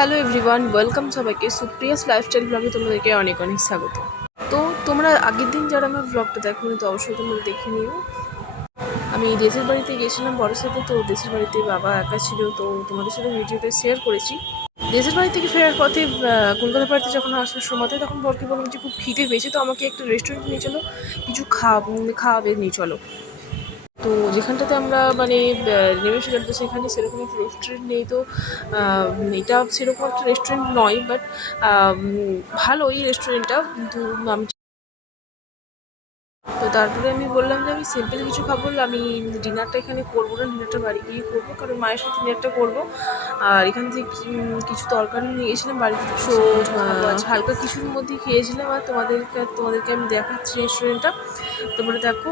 Hello everyone, welcome সবাইকে Supriya's lifestyle ব্লগে তোমাদেরকে অনেক অনেক স্বাগত। তো তোমরা আগের দিন যারা আমার ব্লগটা দেখোনি তো অবশ্যই তোমরা দেখে নিও। আমি দেশের বাড়িতে গেছিলাম বড়োর সাথে, তো দেশের বাড়িতে বাবা একা ছিল, তো তোমাদের সাথে ভিডিওটা শেয়ার করেছি। দেশের বাড়ি থেকে ফেরার পথে কলকাতা বাড়িতে যখন আসার সময় তখন বরকে বললাম যে খুব খিদে পেয়েছে, তো আমাকে একটা রেস্টুরেন্ট নিয়ে চলো, কিছু খাওয়াবে নিয়ে চলো। তো যেখানটাতে আমরা মানে নেমেছিলাম, তো সেখানে সেরকম একটা রেস্টুরেন্ট নেই। তো এটা সেরকম একটা রেস্টুরেন্ট নয়, বাট ভালোই রেস্টুরেন্টটা, কিন্তু আমি তো তারপরে আমি বললাম যে আমি সিম্পল কিছু খাবো, আমি ডিনারটা এখানে করবো না, ডিনারটা বাড়ি গিয়ে করবো, কারণ মায়ের সাথে ডিনারটা করবো। আর এখান থেকে কিছু তরকারি নিয়ে গেছিলাম বাড়িতে, তো হালকা কিছুর মধ্যেই খেয়েছিলাম। আর তোমাদেরকে আমি দেখাচ্ছি রেস্টুরেন্টটা, তোমরা দেখো।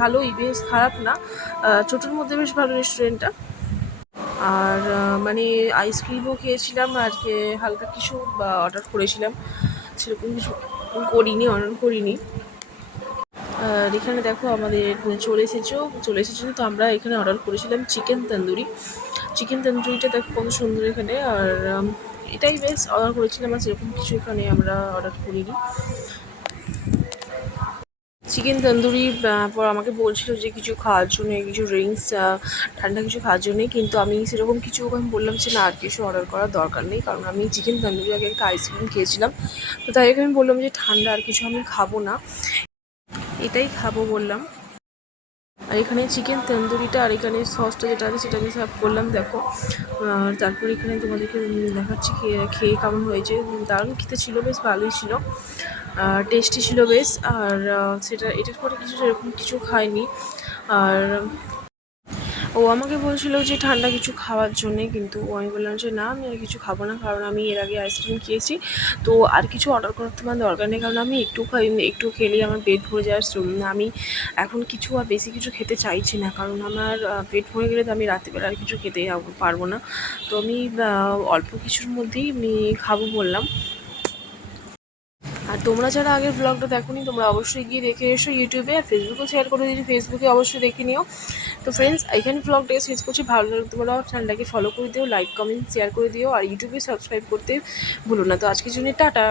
ভালোই, বেশ খারাপ না, ছোটোর মধ্যে বেশ ভালো রেস্টুরেন্টটা। আর মানে আইসক্রিমও খেয়েছিলাম, আর হালকা কিছু অর্ডার করেছিলাম, সেরকম কিছু অর্ডার করিনি। আর এখানে দেখো আমাদের চলে এসেছো, তো আমরা এখানে অর্ডার করেছিলাম চিকেন তন্দুরিটা দেখো কত সুন্দর এখানে। আর এটাই বেশ অর্ডার করেছিলাম, আর সেরকম কিছু এখানে আমরা অর্ডার করিনি। চিকেন তন্দুরি পর আমাকে বলছিল যে কিছু খাওয়ার জন্য, কিছু ড্রিঙ্কস, ঠান্ডা কিছু খাওয়ার জন্যে, কিন্তু আমি সেরকম কিছু আমি বললাম যে না, আর কিছু অর্ডার করার দরকার নেই, কারণ আমি চিকেন তন্দুরি আগে একটা আইসক্রিম খেয়েছিলাম। তো তাই আমি বললাম যে ঠান্ডা আর কিছু আমি খাবো না, এটাই খাবো বললাম। আর এখানে চিকেন তন্দুরিটা আর এখানে সসটা যেটা আছে সেটা আমি সার্ভ করলাম, দেখো। তারপর এখানে তোমাদেরকে দেখাচ্ছি খেয়ে কেমন হয়েছে। দারুণ খেতে ছিল, বেশ ভালোই ছিল, টেস্টি ছিল বেশ। আর এটার পরে সেরকম কিছু খাইনি। আর ও আমাকে বলছিল যে ঠান্ডা কিছু খাওয়ার জন্যে, কিন্তু আমি বললাম যে না, আমি আর কিছু খাবো না, কারণ আমি এর আগে আইসক্রিম খেয়েছি, তো আর কিছু অর্ডার করতে আমার দরকার নেই, কারণ আমি একটু খেলেই আমার পেট ভরে যায়। আমি এখন কিছু আর বেশি কিছু খেতে চাইছি না, কারণ আমার পেট ভরে গেলে তো আমি রাত্রিবেলা আর কিছু খেতে পারবো না। তো আমি অল্প কিছুর মধ্যেই আমি খাবো বললাম। আর তোমরা যারা আগের ব্লগটা দেখোনি তোমরা অবশ্যই গিয়ে দেখে এসো ইউটিউবে, আর ফেসবুকেও শেয়ার করে দিয়েছি, ফেসবুকে অবশ্যই দেখে নিও। তো ফ্রেন্ডস, এখানে ব্লগটাকে শেষ করছি। ভালো লাগলে তোমরা চ্যানেলটাকে ফলো করে দিও, লাইক কমেন্ট শেয়ার করে দিও, আর ইউটিউবে সাবস্ক্রাইব করতে ভুলো না। তো আজকের জন্য টাটা।